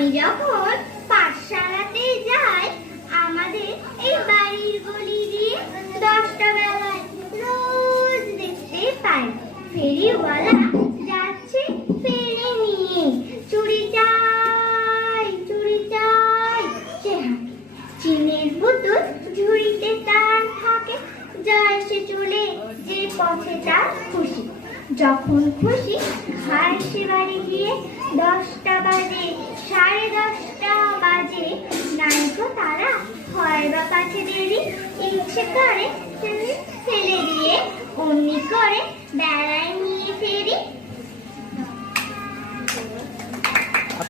আমি যখন পাঠশালাতে যাই আমাদের এই বাড়ির গলি দিয়ে 10টা বেলায় রোজ দেখতে পাই ফেরিওয়ালা যাচ্ছে ফেরি নিয়ে। চুরি চাই চুরি চাই সে হাঁকে, চিনির বোতল ঝুড়িতে তার থাকে, যায় সে চলে যে পথে তার খুশি। যখন খুশি খায় সে বাড়ি গিয়ে, 10টা বাজে 10:30 বাজে, নাইতো তারা হয় বা কাছে দেরি, ইচ্ছে করে ফেলে দিয়ে অমনি করে বেড়ায় নিয়ে ফেরি।